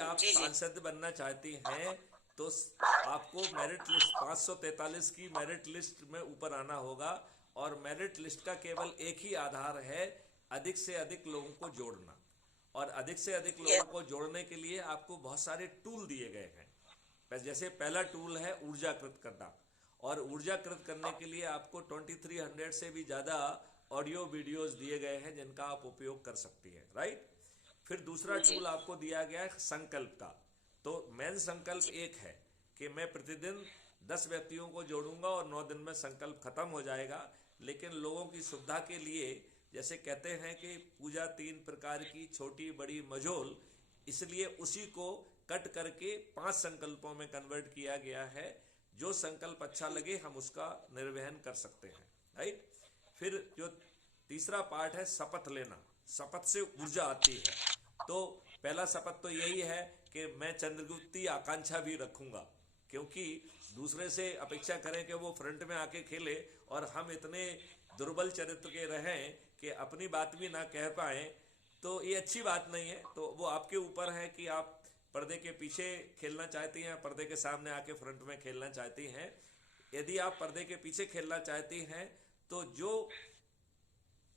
आप जी जी सांसद बनना चाहती हैं तो आपको मेरिट लिस्ट 543 की मेरिट लिस्ट में ऊपर आना होगा। और मेरिट लिस्ट का केवल एक ही आधार है, अधिक से अधिक लोगों को जोड़ना। और अधिक से अधिक लोगों यस को जोड़ने के लिए आपको बहुत सारे टूल दिए गए हैं। जैसे पहला टूल है ऊर्जाकृत करना, और ऊर्जाकृत करने के लिए आपको 2300 से भी ज़्यादा ऑडियो वीडियोस दिए गए हैं जिनका आप उपयोग कर सकती हैं, राइट। फिर दूसरा जी टूल आपको दिया गया है संकल्प का। तो मेन संकल्प जी एक है कि मैं प्रतिदिन 10 व्यक्तियों को जोड़ूंगा और 9 दिन में संकल्प खत्म हो जाएगा। लेकिन लोगों की सुविधा के लिए, जैसे कहते हैं कि पूजा 3 प्रकार की, छोटी बड़ी मझोल, इसलिए उसी को कट करके 5 संकल्पों में कन्वर्ट किया गया है। जो संकल्प अच्छा लगे हम उसका निर्वहन कर सकते हैं, राइट। फिर जो तीसरा पार्ट है शपथ लेना, शपथ से ऊर्जा आती है। तो पहला शपथ तो यही है कि मैं चंद्रगुप्ती आकांक्षा भी रखूंगा, क्योंकि दूसरे से अपेक्षा करें कि वो फ्रंट में आके खेले और हम इतने दुर्बल चरित्र के रहें कि अपनी बात भी ना कह पाए, तो ये अच्छी बात नहीं है। तो वो आपके ऊपर है कि आप पर्दे के पीछे खेलना चाहती हैं, पर्दे के सामने आके फ्रंट में खेलना चाहती हैं। यदि आप पर्दे के पीछे खेलना चाहती हैं तो जो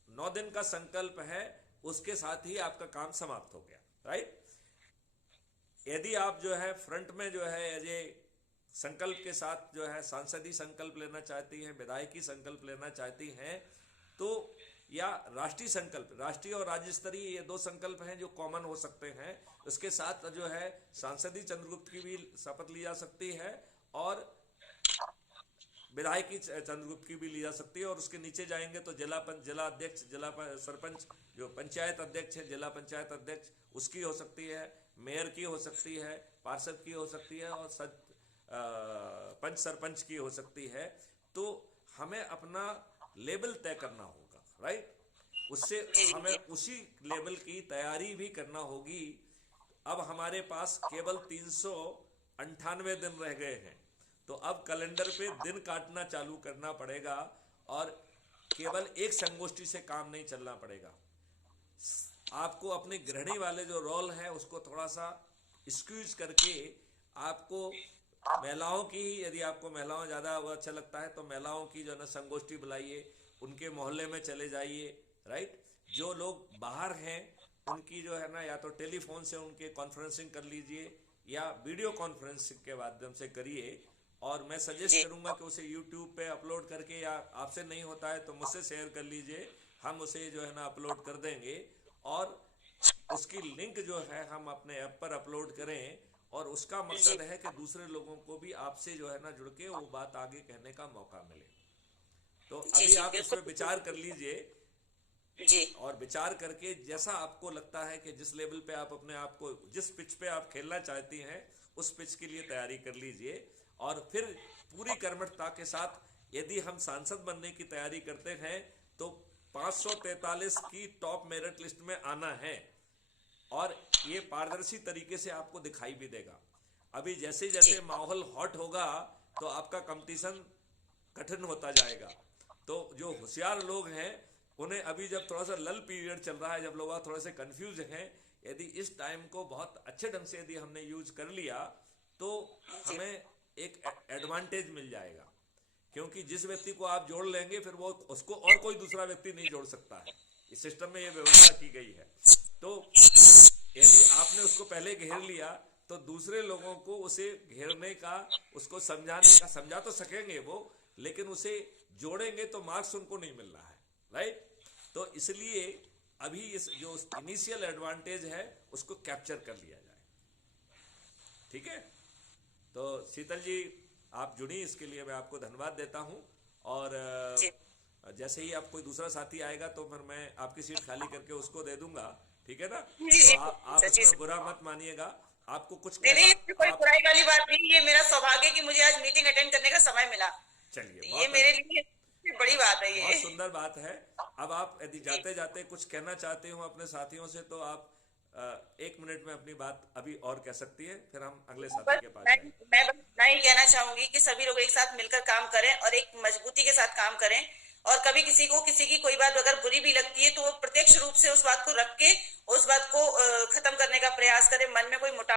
9 दिन का संकल्प है उसके साथ ही आपका काम समाप्त हो गया, राइट। यदि आप जो है फ्रंट में जो है ये संकल्प के साथ जो है सांसदीय संकल्प लेना चाहती हैं, विधायकी संकल्प लेना चाहती हैं, तो या राष्ट्रीय संकल्प, राष्ट्रीय और राज्य स्तरीय, ये 2 संकल्प हैं जो कॉमन हो सकते हैं। उसके साथ जो है सांसदीय चंद्रगुप्त की भी शपथ ली जा सकती है और विधायकी चंद्रगुप्त की भी ली जा सकती है। और उसके नीचे जाएंगे तो जिला अध्यक्ष, सरपंच, जो पंचायत अध्यक्ष है, जिला पंचायत अध्यक्ष, उसकी हो सकती है, मेयर की हो सकती है, पार्षद की हो सकती है, और पंच सरपंच की हो सकती है। तो हमें अपना लेवल तय करना होगा, राइट। उससे जी जी हमें जी उसी लेवल की तैयारी भी करना होगी। अब हमारे पास केवल 398 दिन रह गए हैं, तो अब कैलेंडर पे दिन काटना चालू करना पड़ेगा और केवल एक संगोष्ठी से काम नहीं चलना पड़ेगा। आपको अपने गृहिणी वाले जो रोल है उसको थोड़ा सा स्क्यूज करके, आपको महिलाओं की, यदि आपको महिलाओं ज़्यादा वो अच्छा लगता है तो महिलाओं की जो है ना संगोष्ठी बुलाइए, उनके मोहल्ले में चले जाइए, राइट। जो लोग बाहर हैं उनकी जो है ना या तो टेलीफोन से उनके कॉन्फ्रेंसिंग कर लीजिए या वीडियो कॉन्फ्रेंसिंग के माध्यम से करिए। और मैं सजेस्ट जी करूंगा कि उसे यूट्यूब पे अपलोड करके, या आपसे नहीं होता है तो मुझसे शेयर कर लीजिए, हम उसे जो है ना अपलोड कर देंगे। और उसकी लिंक जो है हम अपने ऐप पर अपलोड करें, और उसका जी मकसद है कि दूसरे लोगों को भी आपसे जो है ना जुड़ के वो बात आगे कहने का मौका मिले। तो जी अभी जी आप इस बिल्कुल पर बिल्कुल विचार कर लीजिए, जी और विचार करके जैसा आपको लगता है कि जिस लेवल पे आप अपने आप को, जिस पिच पे आप खेलना चाहती हैं, उस पिच के लिए तैयारी कर लीजिए। और फिर पूरी कर्मठता के साथ यदि हम सांसद बनने की तैयारी करते हैं तो 543 की टॉप मेरिट लिस्ट में आना है। और ये पारदर्शी तरीके से आपको दिखाई भी देगा। अभी जैसे जी जैसे माहौल हॉट होगा तो आपका कंपटीशन कठिन होता जाएगा। तो जो होशियार लोग हैं उन्हें अभी जब थोड़ा सा लल पीरियड चल रहा है, जब लोग थोड़े से कंफ्यूज हैं, यदि इस टाइम को बहुत अच्छे ढंग से यदि हमने यूज कर लिया तो जी हमें एक एडवांटेज मिल जाएगा। क्योंकि जिस व्यक्ति को आप जोड़ लेंगे फिर वो उसको और कोई दूसरा व्यक्ति नहीं जोड़ सकता है। इस सिस्टम में ये व्यवस्था की गई है। तो यदि आपने उसको पहले घेर लिया तो दूसरे लोगों को उसे घेरने का, उसको समझाने का, समझा तो सकेंगे वो, लेकिन उसे जोड़ेंगे तो मार्क्स उनको नहीं मिल रहा है, राइट। तो इसलिए अभी इस जो इनिशियल एडवांटेज है उसको कैप्चर कर लिया जाए, ठीक है। तो शीतल जी आप जुड़ी, इसके लिए मैं आपको धन्यवाद देता हूं। और जी जैसे ही आप कोई दूसरा साथी आएगा तो फिर मैं आपकी सीट खाली करके उसको दे दूंगा, ठीक है ना। जी तो जी आप जी इसमें जी। बुरा मत मानिएगा। आपको कुछ नहीं कहना, नहीं, ये कोई आप, बुराई वाली बात नहीं, ये मेरा सौभाग्य कि मुझे आज मीटिंग अटेंड करने का समय मिला। चलिए तो ये बहुत मेरे लिए बड़ी बात है बहुत ये। सुंदर बात है। अब आप यदि जी जाते जाते कुछ कहना चाहते हो अपने साथियों से तो आप 1 मिनट में अपनी बात अभी और कह सकती है, फिर हम अगले साथी बस के पास मैं जाएंगे। मैं बस इतना ही कहना चाहूंगी कि सभी लोग एक साथ मिलकर काम करें और एक मजबूती के साथ काम करें। और कभी किसी को किसी की कोई बात अगर बुरी भी लगती है तो वो प्रत्यक्ष रूप से उस बात को रख के उस बात को खत्म करने का प्रयास करें। मन में कोई